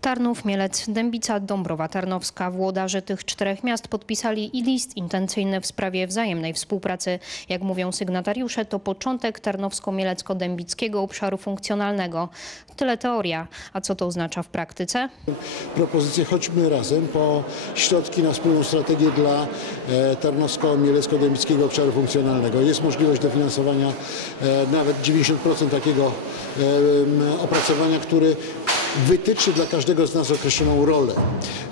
Tarnów, Mielec, Dębica, Dąbrowa Tarnowska. Włodarze tych czterech miast podpisali i list intencyjny w sprawie wzajemnej współpracy. Jak mówią sygnatariusze, to początek Tarnowsko-Mielecko-Dębickiego obszaru funkcjonalnego. Tyle teoria. A co to oznacza w praktyce? propozycję Chodźmy Razem po środki na wspólną strategię dla e, Tarnowsko-Mielecko-Dębickiego Obszaru Funkcjonalnego. Jest możliwość dofinansowania e, nawet 90% takiego opracowania, który wytyczy dla każdego z nas określoną rolę.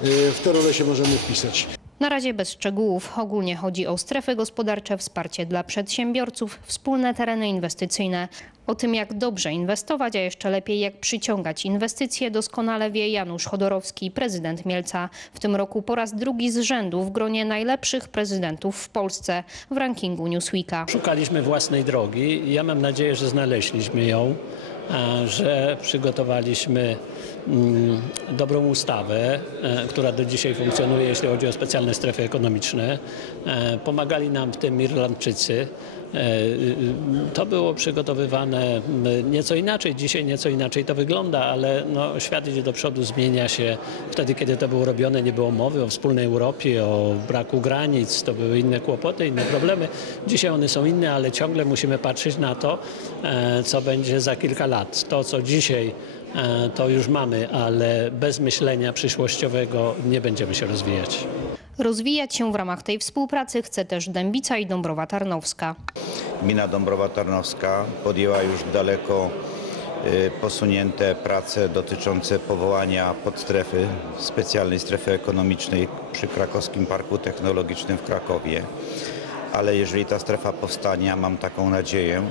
E, W tę rolę się możemy wpisać. Na razie bez szczegółów. Ogólnie chodzi o strefy gospodarcze, wsparcie dla przedsiębiorców, wspólne tereny inwestycyjne. O tym, jak dobrze inwestować, a jeszcze lepiej jak przyciągać inwestycje, doskonale wie Janusz Chodorowski, prezydent Mielca. W tym roku po raz drugi z rzędu w gronie najlepszych prezydentów w Polsce w rankingu Newsweeka. Szukaliśmy własnej drogi i ja mam nadzieję, że znaleźliśmy ją, że przygotowaliśmy mm, dobrą ustawę, e, która do dzisiaj funkcjonuje, jeśli chodzi o specjalne strefy ekonomiczne. E, Pomagali nam w tym Irlandczycy. E, y, To było przygotowywane nieco inaczej, dzisiaj nieco inaczej to wygląda, ale no, świat idzie do przodu, zmienia się. Wtedy, kiedy to było robione, nie było mowy o wspólnej Europie, o braku granic, to były inne kłopoty, inne problemy. Dzisiaj one są inne, ale ciągle musimy patrzeć na to, e, co będzie za kilka lat. To, co dzisiaj e, to już mamy, ale bez myślenia przyszłościowego nie będziemy się rozwijać. Rozwijać się w ramach tej współpracy chce też Dębica i Dąbrowa Tarnowska. Gmina Dąbrowa Tarnowska podjęła już daleko y, posunięte prace dotyczące powołania podstrefy, specjalnej strefy ekonomicznej przy Krakowskim Parku Technologicznym w Krakowie. Ale jeżeli ta strefa powstanie, a mam taką nadzieję,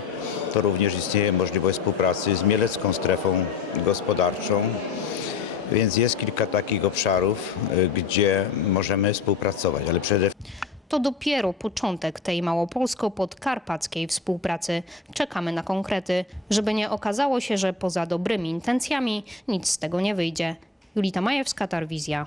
to również istnieje możliwość współpracy z Mielecką Strefą Gospodarczą. Więc jest kilka takich obszarów, y, gdzie możemy współpracować, ale przede To dopiero początek tej małopolsko-podkarpackiej współpracy. Czekamy na konkrety, żeby nie okazało się, że poza dobrymi intencjami nic z tego nie wyjdzie. Julita Majewska, Tarwizja.